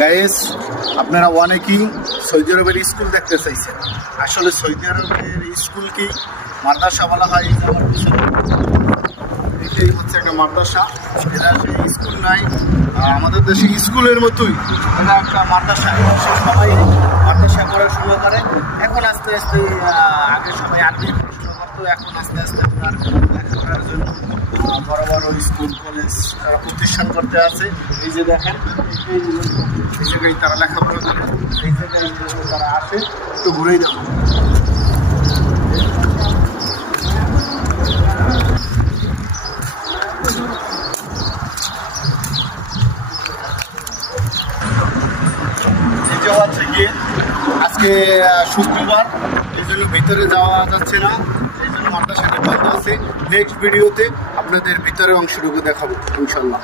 Guys, আপনারা অনেকেই Saudi আরবের স্কুল দেখতে চাইছেন। আসলে সৌদি আরবের স্কুল কি মাদ্রাসা বলা হয়। এটাই হচ্ছে একটা মাদ্রাসা। এটা সেই স্কুল নাই, আমাদের দেশে স্কুলের মতোই এটা একটা মাদ্রাসা। সবাই মাদ্রাসা পড়াশোনা করে। এখন আস্তে আস্তে আগে সবাই আরবি পড়াশোনা করতো, এখন আস্তে আস্তে আপনার লেখাপড়ার জন্য বড় বড় স্কুল কলেজ তারা প্রতিষ্ঠান করতে আছে। এই যে দেখেন, এই জায়গায় তারা লেখাপড়া করে, এই জায়গায় তারা আসে। একটু ঘুরেই দেখো। এই যে হচ্ছে গিয়ে আজকে শুক্রবার, এই জন্য ভিতরে যাওয়া যাচ্ছে না, এই জন্য মাদ্রাসাটি বন্ধ আছে। নেক্সট ভিডিওতে আপনাদের ভিতরের অংশটুকু দেখাবো ইনশাল্লাহ।